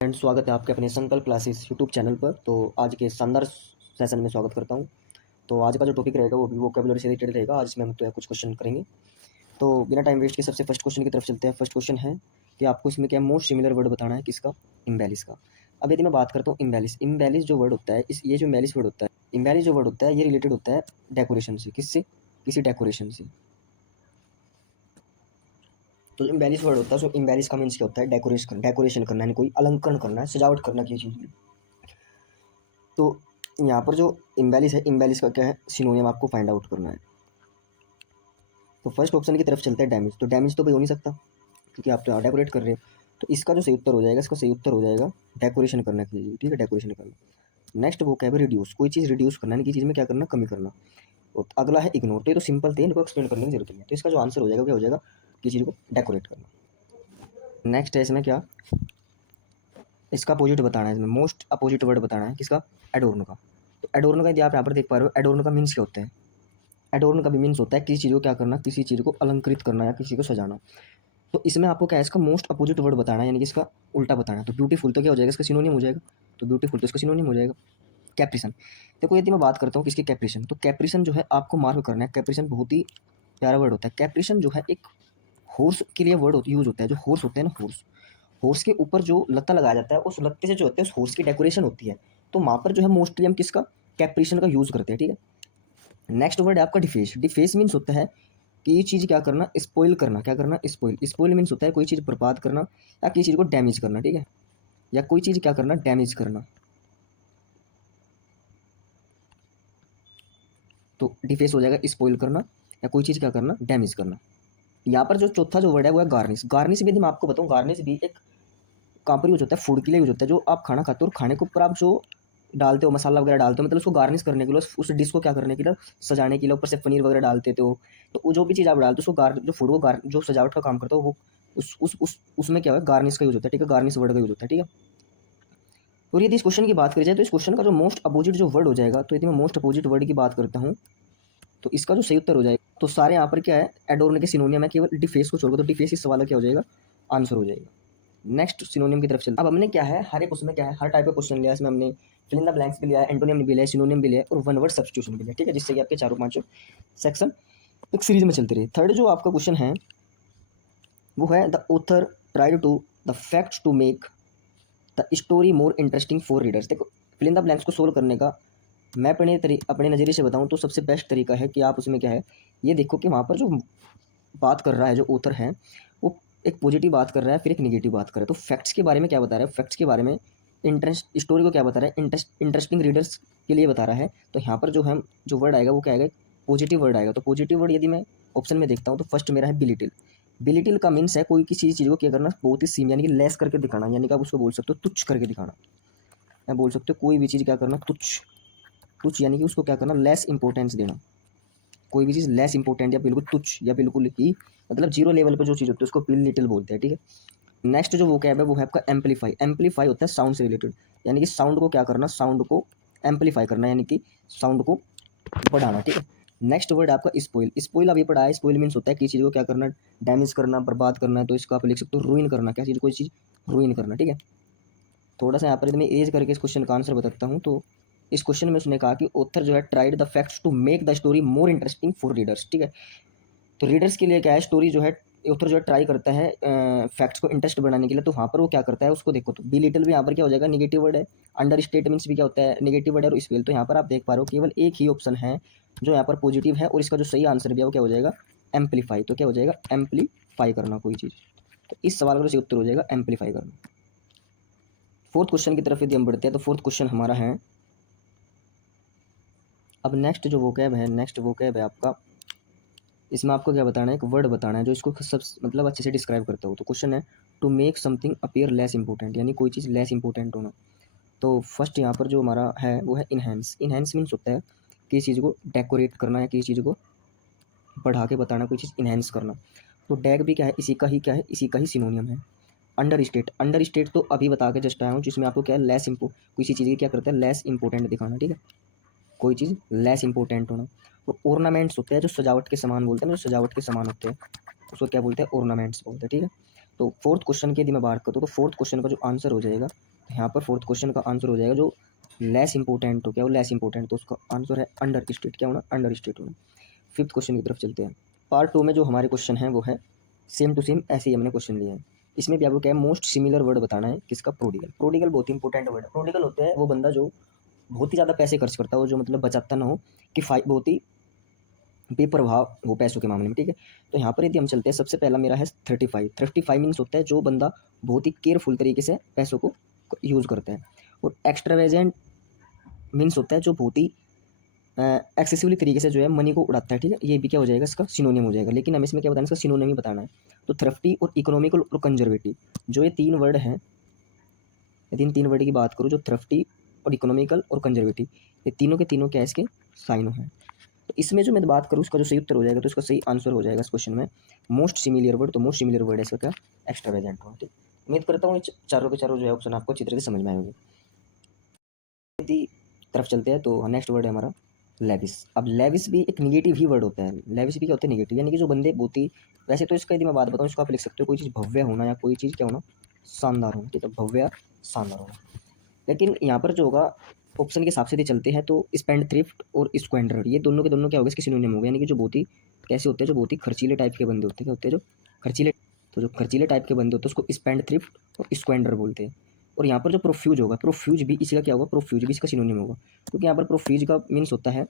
And स्वागत है आपके अपने संकल्प क्लासेस यूट्यूब चैनल पर। तो आज के शानदार सेशन में स्वागत करता हूं। तो आज का जो टॉपिक रहेगा वो भी वोकैबुलरी से रिलेटेड रहेगा। आज इसमें हम तो कुछ क्वेश्चन करेंगे। तो बिना टाइम वेस्ट के सबसे फर्स्ट क्वेश्चन की तरफ चलते हैं। फर्स्ट क्वेश्चन है कि आपको इसमें क्या मोस्ट सिमिलर वर्ड बताना है, किसका? इम्बैलिस का। अब यदि मैं बात करता हूँ इम्बैलिस, इम्बैलिस जो वर्ड होता है, ये जो इम्बैलिस वर्ड होता है, इम्बैलिस जो वर्ड होता है ये रिलेटेड होता है डेकोरेशन से। किससे? किसी डेकोरेशन से। तो इम्बैलिस वर्ड होता है, सो इम्बैलिस का मीन्स क्या होता है? डेकोरेशन करना, यानी कोई अलंकरण करना है, सजावट करना किसी चीज़ की। तो यहाँ पर जो इम्बैलिस है, इम्बैलिस का क्या है सिनोनियम आपको फाइंड आउट करना है। तो फर्स्ट ऑप्शन की तरफ चलते हैं डैमेज। तो डैमेज तो भाई हो नहीं सकता क्योंकि आप तो डेकोरेट कर रहे हो। तो इसका जो सही उत्तर हो जाएगा, इसका सही उत्तर हो जाएगा डेकोरेशन करना की चीज़। ठीक है, डेकोरेशन करना। नेक्स्ट वो क्या है? रिड्यूस, कोई चीज़ रिड्यूस करना, यानी कि चीज़ में क्या करना? कमी करना। और अगला है इग्नोर। तो ये तो सिंपल थे, इनको एक्सप्लेन करने की जरूरत नहीं है। तो इसका जो आंसर हो जाएगा क्या हो जाएगा? किसी चीज़ को डेकोरेट करना। नेक्स्ट है इसमें क्या, इसका अपोजिट बताना है। इसमें मोस्ट अपोजिट वर्ड बताना है, किसका? एडोर्न का। तो एडोर्न का यदि आप यहाँ पर देख पा रहे हो, एडोर्न का मीन्स क्या होता है? एडोर्न का भी मीन्स होता है किसी चीज़ को क्या करना, किसी चीज़ को अलंकृत करना या किसी को सजाना। तो इसमें आपको क्या है, इसका मोस्ट अपोजिट वर्ड बताना है, यानी कि इसका उल्टा बताना है। तो ब्यूटीफुल तो क्या हो जाएगा? इसका सिनोनिम हो जाएगा। तो ब्यूटीफुल तो इसका सिनोनिम हो जाएगा कैप्रिसन। देखो यदि मैं बात करता हूँ किसकी? कैप्रिसन। तो कैप्रिसन जो है आपको मार्क करना है। कैप्रिसन बहुत ही प्यारा वर्ड होता है। कैप्रिसन जो है एक हॉर्स के लिए वर्ड यूज होता है। जो हॉर्स होता है ना, हॉर्स, हॉर्स के ऊपर जो लत्ता लगाया जाता है, उस लत्ते से जो होता है उस हॉर्स की डेकोरेशन होती है। तो वहाँ पर जो है मोस्टली हम किसका? कैप्रिसन का यूज़ करते हैं। ठीक है। नेक्स्ट वर्ड है आपका डिफेस। डिफेस मीन्स होता है कि ये चीज़ क्या करना? स्पॉइल करना। क्या करना? स्पॉइल। स्पॉइल मीन्स होता है कोई चीज़ बर्बाद करना या किसी चीज़ को डैमेज करना। ठीक है, या कोई चीज़ क्या करना? डैमेज करना। तो डिफेस हो जाएगा स्पॉइल करना या कोई चीज़ क्या करना? डैमेज करना। यहाँ पर जो चौथा जो वर्ड है वो है गार्निश। गार्निश भी यदि मैं आपको बताऊँ, गार्निश भी एक कहाँ पर यूज होता है? फूड के लिए यूज होता है। जो आप खाना खाते हो और खाने के ऊपर आप जो डालते हो, मसाला वगैरह डालते हो, मतलब उसको गार्निश करने के लिए, उस डिश को क्या करने के लिए? सजाने के लिए ऊपर से पनीर वगैरह डाल देते हो। तो वो जो भी चीज़ आप डालते हो उसको जो फूड को जो सजावट का काम करता हो वो उसमें क्या है? गार्निश का यूज होता है। ठीक है, गार्निश वर्ड का यूज होता है। ठीक है। और यदि इस क्वेश्चन की बात करी जाए तो इस क्वेश्चन का जो मोस्ट अपोजिट जो वर्ड हो जाएगा, तो यदि मैं मोस्ट अपोजिट वर्ड की बात करता हूँ तो इसका जो सही उत्तर हो जाएगा, तो सारे यहाँ पर क्या है? एडोर्न के सिनोनियम है, केवल डिफेस को छोड़कर। तो डिफेस इस सवाल का क्या हो जाएगा? आंसर हो जाएगा। नेक्स्ट सिनोनियम की तरफ चलते हैं। अब हमने क्या है, हर एक उसमें क्या है, हर टाइप का क्वेश्चन लिया। इसमें हमने फिल इन द ब्लैंक्स भी लिया, एंटोनियम भी लिया, सिनोनियम भी लिया और वन वर्ड सब्स्टिट्यूशन भी लिया। ठीक है, जिससे कि आपके चारों पांचों सेक्शन एक सीरीज में चलते रहे। थर्ड जो आपका क्वेश्चन है वो है the author tried to the facts to make the story more interesting for readers. देखो, फिल इन द ब्लैंक्स को सोल्व करने का मैं अपने नज़रिए से बताऊं तो सबसे बेस्ट तरीका है कि आप उसमें क्या है, ये देखो कि वहाँ पर जो बात कर रहा है, जो ऑथर है, वो एक पॉजिटिव बात कर रहा है, फिर एक नेगेटिव बात कर रहा है। तो फैक्ट्स के बारे में क्या बता रहा है? फैक्ट्स के बारे में इंटरेस्ट, स्टोरी को क्या बता रहा है? इंटरेस्टिंग रीडर्स के लिए बता रहा है। तो यहाँ पर जो हम जो वर्ड आएगा वो क्या आएगा? पॉजिटिव वर्ड आएगा। तो पॉजिटिव वर्ड यदि मैं ऑप्शन में देखता हूँ तो फर्स्ट मेरा है बिलिटिल। बिलिटिल का मीन्स है कोई किसी चीज़ को क्या करना? बहुत ही सीम, यानी कि लेस करके दिखाना, यानी कि आप उसको बोल सकते हो तुच्छ करके दिखाना। मैं बोल सकते हो कोई भी चीज़ क्या करना? तुच्छ। तुच्छ यानी कि उसको क्या करना? लेस इंपॉर्टेंस देना। कोई भी चीज़ लेस इंपॉर्टेंट या बिल्कुल तुच्छ या बिल्कुल ही मतलब जीरो लेवल पर जो चीज़ होती है उसको लिटिल बोलते हैं। ठीक है। नेक्स्ट जो वोकैब है वो है आपका एम्पलीफाई। एम्पलीफाई होता है साउंड से रिलेटेड, यानी कि साउंड को क्या करना? साउंड को एम्पलीफाई करना, यानी कि साउंड को बढ़ाना। ठीक है। नेक्स्ट वर्ड आपका स्पॉइल। स्पॉइल अभी पढ़ा है। स्पॉइल मीन्स होता है किसी चीज़ को क्या करना? डैमेज करना, बर्बाद करना। तो इसको आप लिख सकते हो रूइन करना। क्या चीज़? कोई चीज़ रूइन करना। ठीक है। थोड़ा सा यहाँ पर मैं एज करके इस क्वेश्चन का आंसर बताता हूँ। तो इस क्वेश्चन में उसने कहा कि ऑथर जो है tried the facts to make the story more interesting for readers. ठीक है। तो रीडर्स के लिए क्या है? स्टोरी जो है ऑथर जो है ट्राई करता है फैक्ट्स को इंटरेस्ट बनाने के लिए। तो वहाँ पर वो क्या करता है उसको देखो। तो बी लिटिल भी यहाँ पर क्या हो जाएगा? निगेटिव वर्ड है। अंडर स्टेटमेंट्स भी क्या होता है? निगेटिव वर्ड है। और स्पेल, तो यहाँ पर आप देख पा रहे हो केवल एक ही ऑप्शन है जो यहाँ पर पॉजिटिव है, और इसका जो सही आंसर भी है वो क्या हो जाएगा? एम्पलीफाई। तो क्या हो जाएगा? एम्पलीफाई करना कोई चीज़। तो इस सवाल का जो सही उत्तर हो जाएगा एम्पलीफाई करना। फोर्थ क्वेश्चन की तरफ यदि हम बढ़ते हैं तो फोर्थ क्वेश्चन हमारा है, अब नेक्स्ट जो वोकैब है, नेक्स्ट वोकैब है आपका, इसमें आपको क्या बताना है? एक वर्ड बताना है जो इसको सब मतलब अच्छे से डिस्क्राइब करता हो। तो क्वेश्चन है to make something appear less important, यानी कोई चीज़ लेस इंपॉर्टेंट होना। तो फर्स्ट यहाँ पर जो हमारा है वो है इनहेंस। इनहेंस मीन्स होता है किसी चीज़ को डेकोरेट करना या किसी चीज़ को बढ़ा के बताना, कोई चीज़ इनहेंस करना। तो डैग भी क्या है? इसी का ही क्या है? इसी का ही सिनोनियम है। Under state. अंडर स्टेट तो अभी बता के जस्ट आया हूँ, जिसमें आपको क्या है? लेस इंपो किसी चीज़ की क्या करता है? लेस इंपॉर्टेंट दिखाना। ठीक है, कोई चीज़ लेस इंपॉर्टेंट होना। और ऑर्नामेंट्स होते हैं जो सजावट के सामान बोलते हैं ना, जो सजावट के सामान होते हैं उसको क्या बोलते हैं? ऑर्नामेंट्स बोलते हैं। ठीक है। तो फोर्थ क्वेश्चन की यदि मैं बात करूँ तो फोर्थ क्वेश्चन का जो आंसर हो जाएगा, तो यहाँ पर फोर्थ क्वेश्चन का आंसर हो जाएगा जो लेस इंपॉर्टेंट हो, क्या वो लेस इंपॉर्टेंट, तो उसका आंसर है अंडर स्टेट, क्या होना, अंडर स्टेट होना। फिफ्थ क्वेश्चन की तरफ चलते हैं। पार्ट 2 में जो हमारे क्वेश्चन है वो है सेम टू सेम, ऐसे ही हमने क्वेश्चन लिए हैं। इसमें भी आपको क्या है, मोस्ट सिमिलर वर्ड बताना है, किसका, प्रोडिगल। प्रोडिगल बहुत ही इंपॉर्टेंट वर्ड है। प्रोडिगल होता है वो बंदा जो बहुत ही ज़्यादा पैसे खर्च करता हो, जो मतलब बचाता ना हो, कि बहुत ही बेप्रभाव हो पैसों के मामले में, ठीक है। तो यहाँ पर यदि हम चलते हैं, सबसे पहला मेरा है 35। 35 मीन्स होता है जो बंदा बहुत ही केयरफुल तरीके से पैसों को यूज़ करता है। और एक्स्ट्रावेजेंट मीन्स होता है जो बहुत ही एक्सेसिवली तरीके से जो है मनी को उड़ाता है, ठीक है। ये भी क्या हो जाएगा, इसका सिनोनिम हो जाएगा, लेकिन हमें इसमें क्या बताना है, इसका सिनोनिम ही बताना है। तो थ्रिफ्टी और इकोनॉमिकल और कंजर्वेटिव, जो ये तीन वर्ड हैं, यदि इन तीन वर्ड की बात करूँ, जो थ्रिफ्टी और इकोनॉमिकल और कंजर्वेटिव, ये तीनों के तीनों क्या है, इसके साइनो हैं। तो इसमें जो मैं बात करूँ, उसका जो सही उत्तर हो जाएगा, तो इसका सही आंसर हो जाएगा इस क्वेश्चन में मोस्ट सिमिलर वर्ड। तो मोस्ट सिमिलर वर्ड है इसका क्या, एक्स्ट्रावेजेंट, ठीक। उम्मीद करता हूँ ये चारों के चारों जो है ऑप्शन आपको अच्छी तरह से समझ में आएंगे। यदि तरफ चलते हैं तो नेक्स्ट वर्ड है हमारा लेविस। अब लेविस भी एक निगेटिव ही वर्ड होता है। लेविस भी क्या होता है, निगेटिव, यानी कि जो बंदे बहुत ही, वैसे तो इसका यदि मैं बात बताऊँ, इसको आप लिख सकते हो कोई चीज़ भव्य होना या कोई चीज़ क्या होना, शानदार होना, ठीक है, भव्य शानदार होना। लेकिन यहाँ पर जो होगा, ऑप्शन के हिसाब से यदि चलते हैं तो स्पेंड थ्रिफ्ट और स्क्वेंडर, ये दोनों के दोनों क्या होगा, इसके सिनोनिम हो गए, यानी कि जो बहुत ही कैसे होते हैं, जो बहुत ही खर्चीले टाइप के बंदे होते हैं, क्या होते हैं, जो खर्चीले, तो जो खर्चीले टाइप के बंदे होते हैं उसको स्पेंड थ्रिफ्ट और स्क्वेंडर बोलते हैं। और यहाँ पर जो प्रोफ्यूज होगा, प्रोफ्यूज भी इसी का क्या होगा, प्रोफ्यूज भी इसका सिनोनिम होगा, क्योंकि यहाँ पर प्रोफ्यूज का मीन्स होता है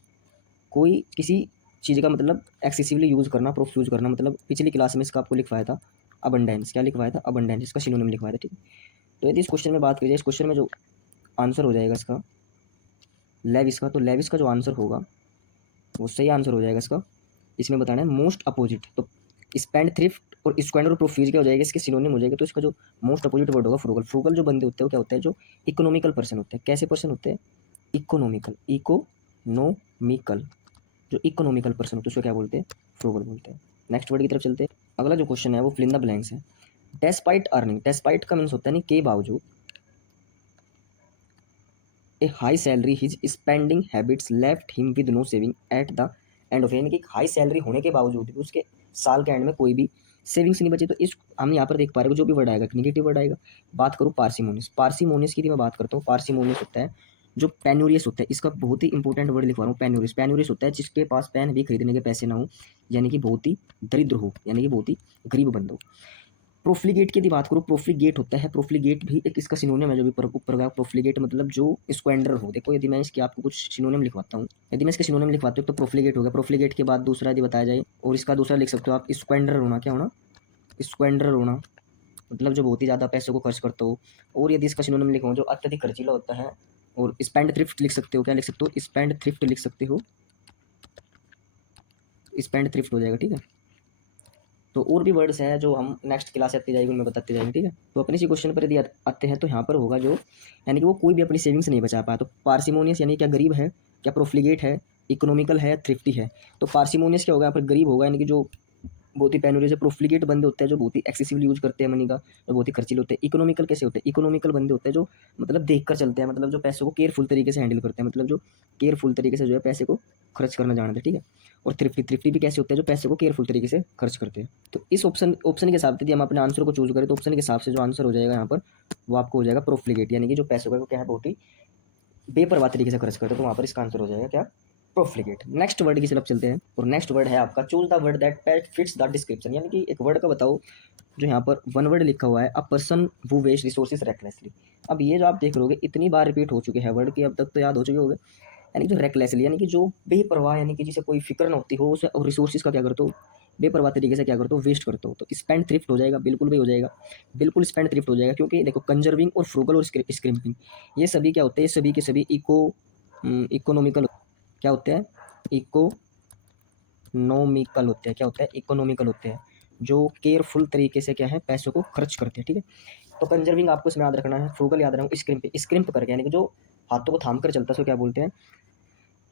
कोई किसी चीज़ का मतलब एक्सेसिवली यूज़ करना, प्रोफ्यूज करना, मतलब पिछली क्लास में इसका आपको लिखवाया था अबंडेंस, क्या लिखवाया था, अबंडेंस, इसका सिनोनिम लिखवाया था, ठीक है। तो यदि इस क्वेश्चन में बात की जाए, इस क्वेश्चन में जो आंसर हो जाएगा इसका लेविस का, तो लेविस का जो आंसर होगा वो सही आंसर हो जाएगा इसका। इसमें बताना है मोस्ट अपोजिट, तो स्पेंड थ्रिफ्ट और स्क्वेंडर और प्रोफ्यूज क्या हो जाएगा, इसके सिनोनिम हो जाएगा। तो इसका जो मोस्ट अपोजिट वर्ड होगा फ्रूगल। फ्रूगल जो बंदे होते हैं वो क्या होता है, जो इकोनॉमिकल पर्सन होते हैं। कैसे पर्सन होते हैं, इकोनॉमिकल, इकोनॉमिकल, जो इकोनॉमिकल पर्सन होते हैं उसको क्या बोलते हैं, फ्रूगल बोलते हैं। नेक्स्ट वर्ड की तरफ चलते हैं। अगला जो क्वेश्चन है वो फिल इन द ब्लैंक्स है। डेस्पाइट अर्निंग, डेस्पाइट का मीन्स होता है नहीं, के बावजूद, a high salary his spending habits left him with no saving at the end of, यानी कि हाई सैलरी होने के बावजूद भी उसके साल के एंड में कोई भी सेविंग्स नहीं बची। तो इस हम यहाँ पर देख पा रहे हो जो भी वर्ड आएगा निगेटिव वर्ड आएगा। बात करूँ पार्सिमोनियस, पार्सिमोनियस की मैं बात करता हूँ। पार्सिमोनियस होता है जो पेनूरियस होता है, इसका बहुत ही इंपॉर्टेंट वर्ड लिखवा रहा हूँ, पेनूरियस। पेनूरियस होता है जिसके पास पेन भी खरीदने के पैसे ना हो, यानी कि बहुत ही दरिद्र हो, यानी कि बहुत ही गरीब बंदा हो। प्रोफ्लीगेट की यदि बात करूँ, प्रोफ्लीगेट होता है, प्रोफ्लीगेट भी एक इसका सिनोनिम है, जो भी ऊपर का प्रोफ्लीगेट मतलब जो स्क्वेंडर हो। देखो यदि मैं इसकी आपको कुछ सिनोनिम लिखवाता हूँ, यदि मैं इसके सिनोनिम लिखवाता हूँ तो प्रोफ्लीगेट हो गया। प्रोफ्लीगेट के बाद दूसरा यदि बताया जाए, और इसका दूसरा लिख सकते हो आप, स्क्वेंडर होना, क्या होना, स्क्वेंडर होना, मतलब जो बहुत ही ज़्यादा पैसों को खर्च करते हो। और यदि इसका सिनोनिम लिखो जो अत्यधिक खर्चीला होता है, और स्पेंड थ्रिफ्ट लिख सकते हो, क्या लिख सकते हो, स्पेंड थ्रिफ्ट लिख सकते हो, स्पेंड थ्रिफ्ट हो जाएगा, ठीक है। तो और भी वर्ड्स हैं जो हम नेक्स्ट क्लास आती जाएगी उनमें बताते जाएंगे, ठीक है। तो अपने इसी क्वेश्चन पर यदि आते हैं तो यहाँ पर होगा जो, यानी कि वो कोई भी अपनी सेविंग्स नहीं बचा पाया। तो पार्सिमोनियस यानी क्या, गरीब है, क्या प्रोफ्लिगेट है, इकोनॉमिकल है, थ्रिफ्टी है। तो पार्सिमोनियस क्या होगा, यहाँ पर गरीब होगा, यानी कि जो बहुत ही पेनूरियस, प्रोफ्लिगेट बंदे होते हैं जो बहुत ही एक्सेसिवली यूज करते हैं मनी का, जो बहुत ही खर्चीले होते हैं। इकोनॉमिकल कैसे होते हैं, इकोनॉमिकल बंदे होते हैं जो मतलब देख कर चलते हैं, मतलब जो पैसों को केयरफुल तरीके से हैंडल करते हैं, मतलब जो केयरफुल तरीके से जो है पैसे को खर्च करना जानते हैं, ठीक है। और थ्रिफ्टी, थ्रिफ्टी भी कैसे होते हैं, जो पैसे को केयरफुल तरीके से खर्च करते हैं। तो इस ऑप्शन के हिसाब से यदि हम अपने आंसर को चूज करें, तो ऑप्शन के हिसाब से जो आंसर हो जाएगा यहाँ पर वो आपको हो जाएगा प्रोफ्लिगेट, यानी कि जो पैसों का क्या है बहुत ही बेपरवाह तरीके से खर्च करते हैं। तो वहाँ पर इसका आंसर हो जाएगा क्या, प्रोफ्लिगेट। नेक्स्ट वर्ड की तरफ चलते हैं, और नेक्स्ट वर्ड है आपका choose the word that fits the description, यानी कि एक वर्ड का बताओ जो यहाँ पर वन वर्ड लिखा हुआ है, a person who waste resources recklessly. अब ये जो आप देख रहोगे इतनी बार रिपीट हो चुके हैं वर्ड की, अब तक तो याद हो चुके होंगे। यानी कि जो रेकलेसली, यानी कि जो बेपरवाह, यानी कि जिसे कोई फिक्र न होती हो उसे, और रिसोर्सेज का क्या करते हो, बेपरवाह तरीके से क्या करते हो, वेस्ट करते हो। तो स्पेंड थ्रिफ्ट हो जाएगा, बिल्कुल भी हो जाएगा, बिल्कुल स्पेंड थ्रिफ्ट हो जाएगा। क्योंकि देखो कंजर्विंग और फ्रूगल और स्क्रिम्पिंग, ये सभी क्या होते हैं, ये सभी के सभी इकोनॉमिकल क्या होते हैं, इकोनॉमिकल होते हैं, क्या होता है, इकोनॉमिकल होते हैं, जो केयरफुल तरीके से क्या है पैसों को खर्च करते हैं, ठीक है। तो कंजर्विंग आपको इसमें याद रखना है, फ्रूगल याद रखना, स्क्रिम्प, स्क्रिम्प करके, यानी कि जो हाथों को थाम कर चलता है उसको क्या बोलते हैं,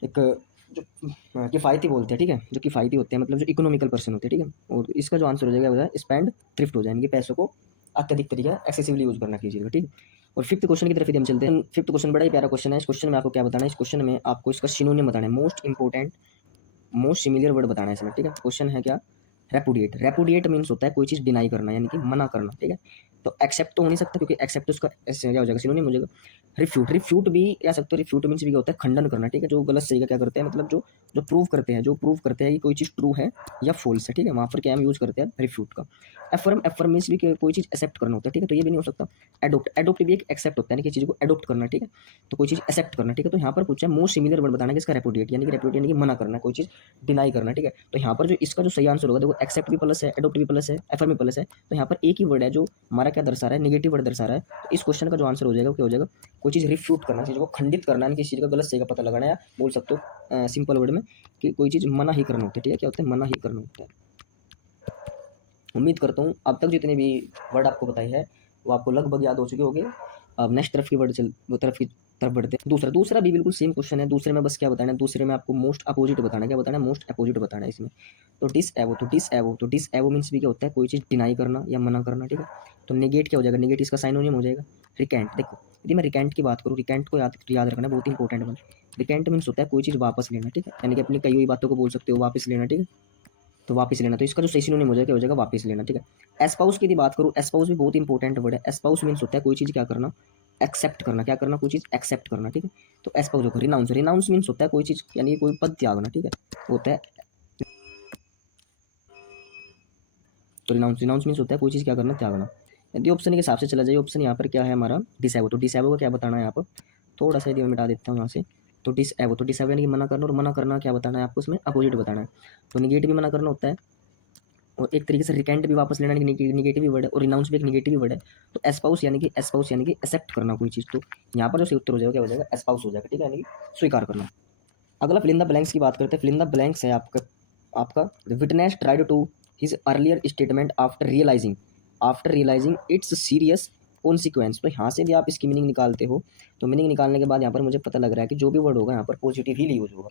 एक जो किफ़ायती बोलते हैं, ठीक है, जो किफ़ायती होते हैं, मतलब जो इकोनॉमिकल पर्सन होते हैं, ठीक है। और इसका जो आंसर हो जाएगा वो है स्पेंड थ्रिफ्ट हो जाएंगे, पैसों को अत्यधिक तरीके एक्सेसिवली यूज करना कीजिएगा, ठीक है। और फिफ्थ क्वेश्चन की तरफ यदि हम चलते हैं, फिफ्थ क्वेश्चन बड़ा ही प्यारा क्वेश्चन है। इस क्वेश्चन में आपको क्या बताना है, इस क्वेश्चन में आपको इसका सिनोनिम बताना है, most important most similar word बताना है इसमें, ठीक है। क्वेश्चन है क्या, रेपुडिएट, रेपुडिएट मीन्स होता है कोई चीज़ डिनाई करना यानी कि मना करना, ठीक है। तो एक्सेप्ट तो हो नहीं सकता क्योंकि एक्सेप्ट उसका ऐसे क्या हो जाएगा, सिनोनिम हो जाएगा। रिफ्यूट, रिफ्यूट भी कह सकते हो, रिफ्यूट मीन्स भी क्या होता है, खंडन करना, ठीक है। जो गलत सही का क्या करते हैं, मतलब जो जो प्रूव करते हैं, जो प्रूव करते हैं कि कोई चीज़ ट्रू है या फॉल्स है, ठीक है। वहाँ पर क्या हम यूज़ करते हैं रिफ्यूट का। एफर्म, एफर्म मीन्स भी कोई चीज़ एक्सेप्ट करना होता है, ठीक है। तो ये भी नहीं हो सकता। एडोप्ट, एडोप्ट भी एक एक्सेप्ट होता है, यानी कि चीज़ को एडोप्ट करना, ठीक है। तो कोई चीज़ एक्सेप्ट करना, ठीक है। तो यहाँ पर पूछा है मोस्ट सिमिलर वर्ड बताना कि इसका रेपुडिएट, यानी कि रेपुडिएट यानी कि मना करना, कोई चीज़ डिनाई करना, ठीक है। तो यहाँ पर जो इसका जो सही आंसर होगा, देखो एक्सेप्ट भी प्लस है, एडोप्ट भी प्लस है, एफर्म भी प्लस है, तो यहाँ पर एक ही वर्ड है जो हमारा क्या दर्शा रहा है, नेगेटिव वर्ड दर्शा रहा है। तो इस क्वेश्चन का जो आंसर हो जाएगा वो क्या हो जाएगा, कोई चीज़ रिफ्यूट करना, चीज़ को खंडित करना, यानी किसी चीज़ का गलत सही का पता लगाना, या बोल सकते हो सिंपल वर्ड में कि कोई चीज़ मना ही करना होता है, ठीक है। क्या होता है, मना ही करना होता है। उम्मीद करता हूँ अब तक जितने भी वर्ड आपको बताए हैं वो आपको लगभग याद हो चुके होंगे। अब नेक्स्ट तरफ की वर्ड चल वो तरफ की तरफ बढ़ते हैं। दूसरा, दूसरा भी बिल्कुल सेम क्वेश्चन है। दूसरे में बस क्या बताना है, दूसरे में आपको मोस्ट अपोजिट बताना है। क्या बताना है, मोस्ट अपोजिट बताना है इसमें। तो डिसएवो, तो डिसएवो, तो डिसएवो मीन्स भी क्या होता है, कोई चीज़ डिनाई करना या मना करना, ठीक है। तो नेगेट क्या हो जाएगा, नेगेट इसका साइनोनिम हो जाएगा रिकेंट। देखो यदि मैं रिकेंट की बात करूँ, रिकेंट को याद रखना है, बहुत ही इंपॉर्टेंट वन। रिकेंट मीन्स होता है कोई चीज़ वापस लेना, ठीक है। यानी कि अपनी कई हुई बातों को बोल सकते हो वापस लेना, ठीक है। तो वापस लेना, तो इसका जो सही सिनोनिम हो जाएगा, क्या हो जाएगा, वापस लेना, ठीक है। एस्पाउस की यदि बात करूँ, एस्पाउस भी बहुत इंपॉर्टेंट वर्ड है। एस्पाउस मीन्स होता है कोई चीज़ क्या करना, एक्सेप्ट करना, क्या करना, कोई चीज़ एक्सेप्ट करना, ठीक है। तो एस्पाउस होगा रिनाउंस, रिनाउंस मीन्स होता है कोई चीज़ यानी कोई पद त्यागना, ठीक है, होता है। तो रिनाउंस, रिनाउंस मीन्स होता है कोई चीज़ क्या करना, त्यागना। यदि ऑप्शन के हिसाब से चला जाए, ऑप्शन यहाँ पर क्या है हमारा, डिसएबो। तो डिसएबो का क्या बताना है यहाँ पर, थोड़ा सा यदि मैं मिटा देता हूँ यहाँ से। तो डिसएबो, तो डिसएबो यानी कि मना करना, और मना करना क्या बताना है आपको, इसमें अपोजिट बताना है। तो निगेट भी मना करना होता है, और एक तरीके से रिकेंट भी वापस लेना निगेटिव वर्ड है, और रिनाउंस भी एक निगेटिव वर्ड है। तो एस्पाउस यानी कि एस्पाउस यानी कि एक्सेप्ट करना कोई चीज़। तो यहाँ पर जो सही उत्तर हो जाएगा, क्या हो जाएगा, एस्पाउस हो जाएगा, ठीक है, यानी कि स्वीकार करना। अगला फिल इन द ब्लैंक्स की बात करते हैं। फिल इन द ब्लैंक्स है आपका, आपका witness tried to his earlier statement after realising it's serious consequence. तो यहाँ से भी आप इसकी मीनिंग निकालते हो। तो मीनिंग निकालने के बाद यहाँ पर मुझे पता लग रहा है कि जो भी वर्ड होगा यहाँ पर पॉजिटिव ही यूज होगा।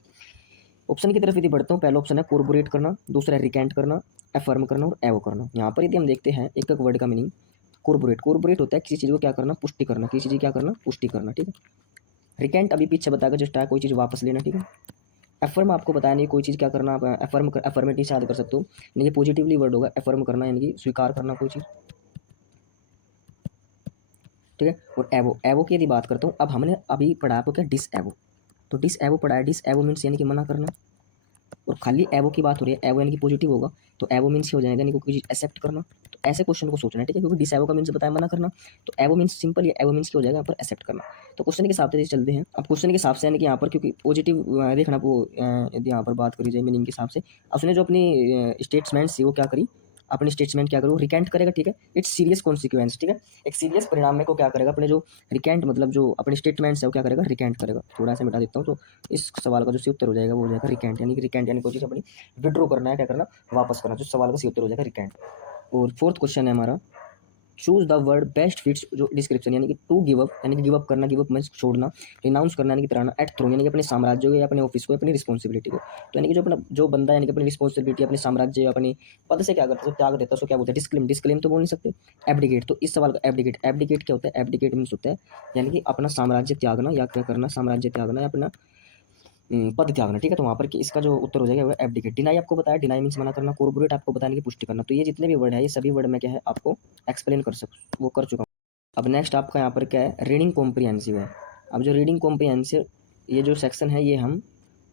ऑप्शन की तरफ यदि बढ़ता हूँ, पहला ऑप्शन है कोर्बोरेट करना, दूसरा है रिकेंट करना, अफर्म करना और एवो करना। यहाँ पर यदि हम देखते हैं एक एक वर्ड का मीनिंग, कोर्बोरेट, कोर्बोरेट होता है किसी चीज़ को क्या करना, पुष्टि करना, किसी चीज़ क्या करना, पुष्टि करना, ठीक है। रिकेंट अभी पीछे बताया जस्ट है, कोई चीज़ वापस लेना, ठीक है। अफर्म आपको बताया नहीं, कोई चीज़ क्या करना, आप अफर्मेटिव से याद कर सकते हो, यानी कि पॉजिटिवली वर्ड होगा अफर्म करना, यानी कि स्वीकार करना कोई चीज़, ठीक है। और एवो, एवो की यदि बात करता हूँ, अब हमने अभी पढ़ा आपको क्या, डिस एवो। तो डिस एवो पढ़ा है, डिस एवो मीन्स यानी कि मना करना, और खाली एवो की बात हो रही है, एवो यानी कि पॉजिटिव होगा। तो एवो मीन्स हो जाएगा यानी कि कोई चीज़ एक्सेप्ट करना। तो ऐसे क्वेश्चन को सोचना है, ठीक है, क्योंकि डिसएवो का मीन्स बताया मना करना। तो एवो मीन्स सिंपल, ये एवो मीन्स क्या हो जाएगा यहाँ पर, एक्सेप्ट करना। तो क्वेश्चन के हिसाब से चलते हैं। अब क्वेश्चन के हिसाब से यानी कि यहाँ पर क्योंकि पॉजिटिव देखना वो यदि यहाँ पर बात करी जाए मीनिंग के हिसाब से, उसने जो अपनी स्टेटमेंट थी वो क्या करी, अपनी स्टेटमेंट क्या करो, रिकेंट करेगा, ठीक है। इट्स सीरियस कॉन्सिक्वेंस, ठीक है, एक सीरियस परिणाम में को क्या करेगा, अपने जो रिकेंट मतलब जो अपने स्टेटमेंट्स है वो क्या करेगा, रिकेंट करेगा। थोड़ा सा मिटा देता हूँ। तो इस सवाल का जो सही उत्तर हो जाएगा वो हो जाएगा रिकेंट, यानी कि रिकेंट यानी कोई चीज़ अपनी विड्रॉ करना है, क्या करना, वापस करना। जो सवाल का सही उत्तर हो जाएगा रिकेंट। और फोर्थ क्वेश्चन है हमारा, choose the word best fits जो डिस्क्रिप्शन, यानी कि टू गिव अप, यानी कि गिव अप करना, गिव अप मीन्स छोड़ना, रिनाउंस करना यानी कि तराना, एट थ्रोन यानी कि अपने साम्राज्य को या अपने ऑफिस को, अपनी रिस्पॉन्सिबिलिटी को। तो यानी कि जो अपना जो बंदा यानी कि अपनी रिस्पॉन्सिबिलिटी, अपने साम्राज्य, अपनी पद से क्या करता है, त्याग देता है, उसको क्या बोलते हैं, डिस्क्लेम, डिस्क्लेम तो बोल नहीं सकते। एब्डिकेट, तो इस सवाल का एब्डिकेट, एब्डिकेट क्या होता है, एब्डिकेट मीन्स होता है यानी कि अपना साम्राज्य त्यागना, या क्या करना, साम्राज्य त्यागना या अपना पद त्यागना, ठीक है। तो वहाँ पर इसका जो उत्तर हो जाएगा वो एब्डिकेट। डिनाई आपको बताया, डिनाई मीन्स मना करना, कोर्पोरेट आपको बताने की पुष्टि करना। तो ये जितने भी वर्ड है, ये सभी वर्ड में क्या है आपको एक्सप्लेन वो कर चुका हूँ। अब नेक्स्ट आपका यहाँ पर क्या है, रीडिंग कॉम्प्रिहेंसिव है। अब जो रीडिंग कॉम्प्रिहेंसिव ये जो सेक्शन है, ये हम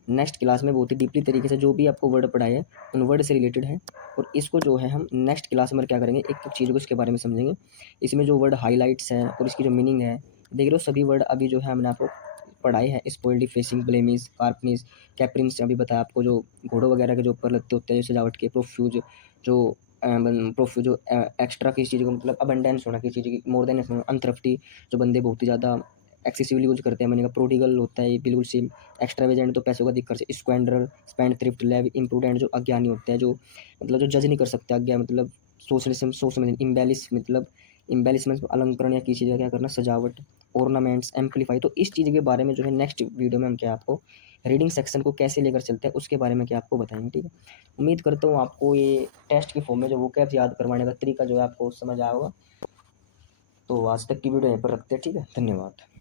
नेक्स्ट क्लास में बहुत ही डीपली तरीके से जो भी आपको वर्ड पढ़ाए हैं उन वर्ड से रिलेटेड है, और इसको जो है हम नेक्स्ट क्लास में क्या करेंगे, एक एक चीज़ को इसके बारे में समझेंगे। इसमें जो वर्ड हाईलाइट्स हैं और इसकी जो मीनिंग है, देख लो सभी वर्ड अभी जो है हमने आपको पढ़ाई है। स्पॉइल्ड, फेसिंग, ब्लेमिस, कार्पनिस, कैप्रिन्स अभी बताया आपको, जो घोड़ों वगैरह के जो ऊपर लगते होते हैं जो सजावट के, प्रोफ्यूज जो प्रोफ्यूज जो एक्स्ट्रा किसी चीज़ को मतलब अबंडेंस होना किसी चीज़ की, मोर देन अनथ्रफ्टी जो बंदे बहुत ही ज़्यादा एक्सेसिवली यूज करते हैं, मैंने कहा प्रोडिगल होता है बिल्कुल सेम। एक्स्ट्रावेजेंट तो पैसों का दिक्कत से, स्क्वेंडर, स्पेंड थ्रिफ्ट, लेव, इम्प्रूडेंट जो अज्ञानी होता है, जो मतलब जो जज नहीं कर सकते अज्ञा मतलब सोशलिज्म, सोशल इम्बेलिस मतलब इम्बेलिसमेंट अलंकरण या किसी जगह क्या करना, सजावट, ऑर्नामेंट्स, एम्पलीफाई। तो इस चीज़ के बारे में जो है नेक्स्ट वीडियो में हम क्या आपको रीडिंग सेक्शन को कैसे लेकर चलते हैं उसके बारे में क्या आपको बताएंगे, ठीक है। उम्मीद करता हूँ आपको ये टेस्ट के फॉर्म में जो वोकैब्स याद करवाने का तरीका जो है आपको समझ आया होगा। तो आज तक की वीडियो यहीं पर रखते हैं, ठीक है, धन्यवाद।